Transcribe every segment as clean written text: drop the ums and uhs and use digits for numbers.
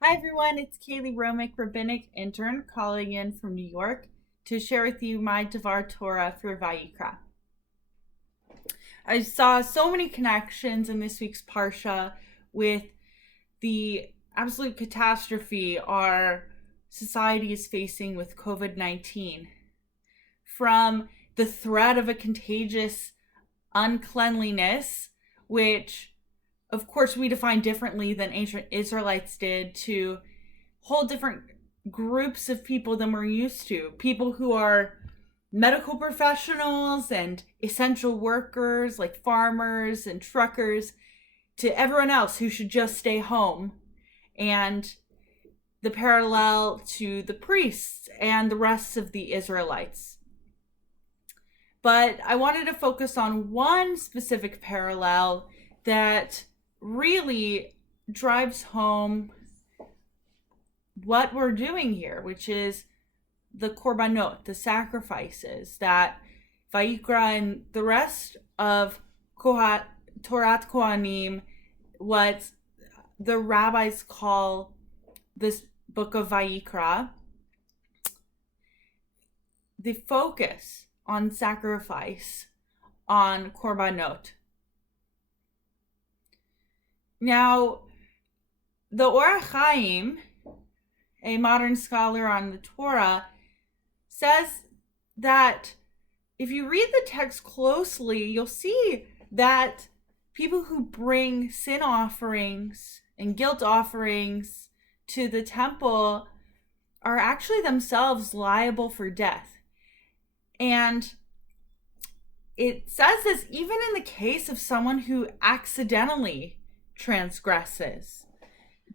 Hi everyone, it's Kayley, Romick, Rabbinic Intern, calling in from New York to share with you my Devar Torah for Vayikra. I saw so many connections in this week's Parsha with the absolute catastrophe our society is facing with COVID-19. From the threat of a contagious uncleanliness, which of course we define differently than ancient Israelites did, to whole different groups of people than we're used to. People who are medical professionals and essential workers like farmers and truckers, to everyone else who should just stay home, and the parallel to the priests and the rest of the Israelites. But I wanted to focus on one specific parallel that really drives home what we're doing here, which is the korbanot, the sacrifices that Vayikra and the rest of Torat Kohanim, what the rabbis call this book of Vayikra, the focus on sacrifice, on korbanot. Now, the Or HaChaim, a modern scholar on the Torah, says that if you read the text closely, you'll see that people who bring sin offerings and guilt offerings to the temple are actually themselves liable for death. And it says this even in the case of someone who accidentally transgresses,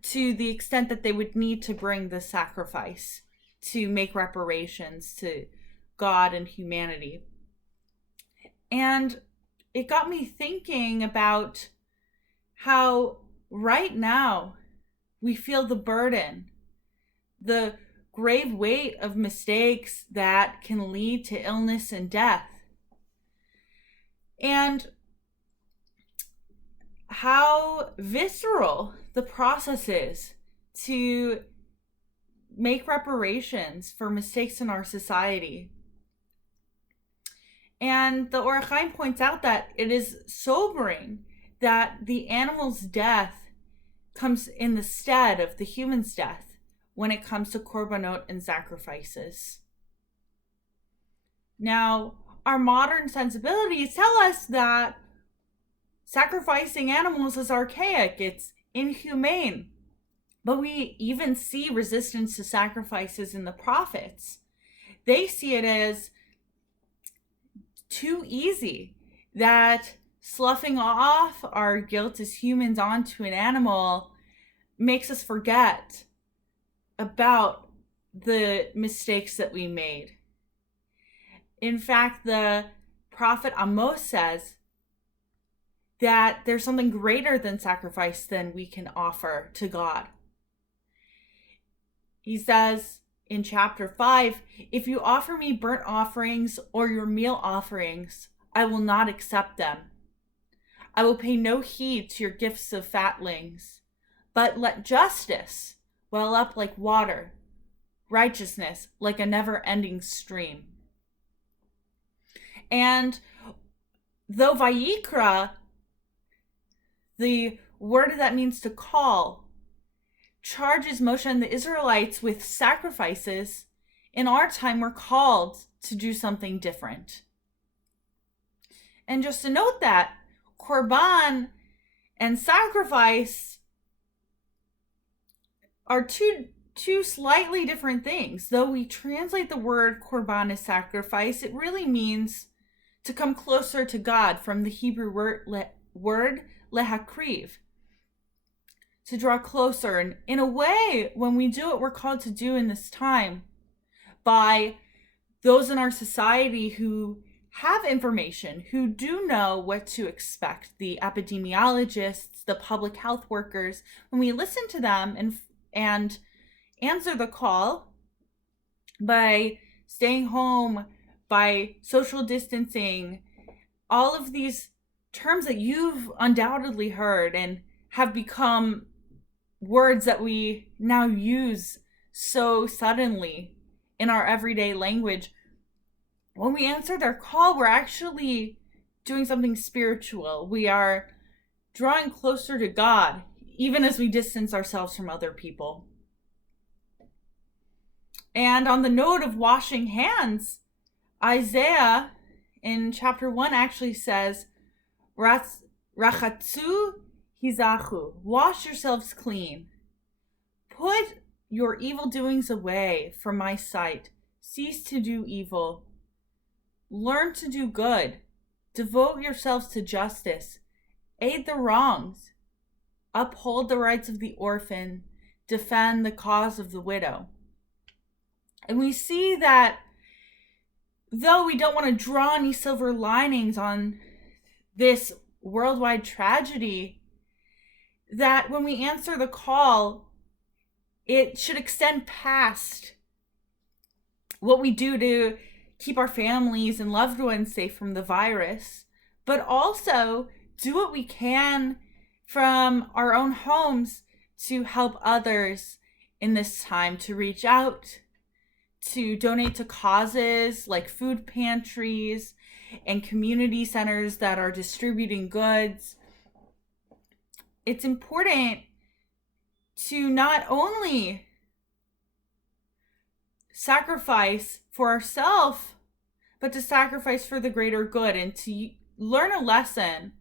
to the extent that they would need to bring the sacrifice to make reparations to God and humanity. And it got me thinking about how right now we feel the burden, the grave weight of mistakes that can lead to illness and death. And how visceral the process is to make reparations for mistakes in our society. And the Or HaChaim points out that it is sobering that the animal's death comes in the stead of the human's death when it comes to korbanot and sacrifices. Now, our modern sensibilities tell us that sacrificing animals is archaic, it's inhumane. But we even see resistance to sacrifices in the prophets. They see it as too easy, that sloughing off our guilt as humans onto an animal makes us forget about the mistakes that we made. In fact, the prophet Amos says that there's something greater than sacrifice than we can offer to God. He says in chapter 5, if you offer me burnt offerings or your meal offerings, I will not accept them. I will pay no heed to your gifts of fatlings, but let justice well up like water, righteousness like a never-ending stream. And though Vayikra, the word that means to call, charges Moshe and the Israelites with sacrifices, in our time we're called to do something different. And just to note that korban and sacrifice are two slightly different things. Though we translate the word korban as sacrifice, it really means to come closer to God, from the Hebrew word lehakriv, to draw closer. And in a way, when we do what we're called to do in this time, by those in our society who have information, who do know what to expect, the epidemiologists, the public health workers, when we listen to them and answer the call by staying home, by social distancing, all of these terms that you've undoubtedly heard and have become words that we now use so suddenly in our everyday language, when we answer their call, we're actually doing something spiritual. We are drawing closer to God, even as we distance ourselves from other people. And on the note of washing hands, Isaiah in chapter 1 actually says, Rachatzu hizachu, wash yourselves clean. Put your evil doings away from my sight. Cease to do evil. Learn to do good. Devote yourselves to justice. Aid the wrongs. Uphold the rights of the orphan. Defend the cause of the widow. And we see that though we don't want to draw any silver linings on this worldwide tragedy, that when we answer the call, it should extend past what we do to keep our families and loved ones safe from the virus, but also do what we can from our own homes to help others in this time, to reach out, to donate to causes like food pantries and community centers that are distributing goods. It's important to not only sacrifice for ourselves, but to sacrifice for the greater good and to learn a lesson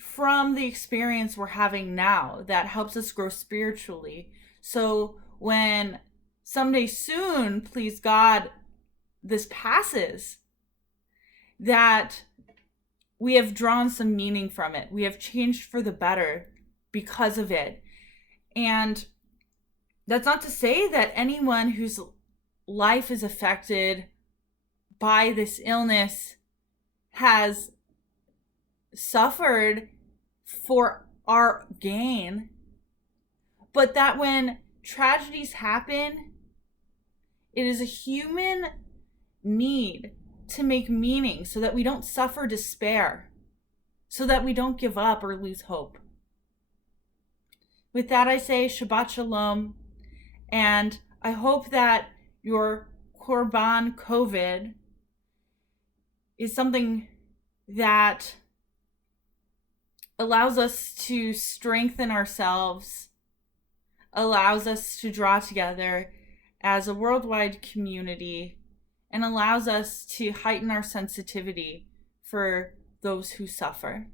from the experience we're having now that helps us grow spiritually. So when someday soon, please God, this passes, that we have drawn some meaning from it. We have changed for the better because of it. And that's not to say that anyone whose life is affected by this illness has suffered for our gain, but that when tragedies happen, it is a human need to make meaning so that we don't suffer despair, so that we don't give up or lose hope. With that, I say Shabbat Shalom, and I hope that your Korban COVID is something that allows us to strengthen ourselves, allows us to draw together as a worldwide community, and allows us to heighten our sensitivity for those who suffer.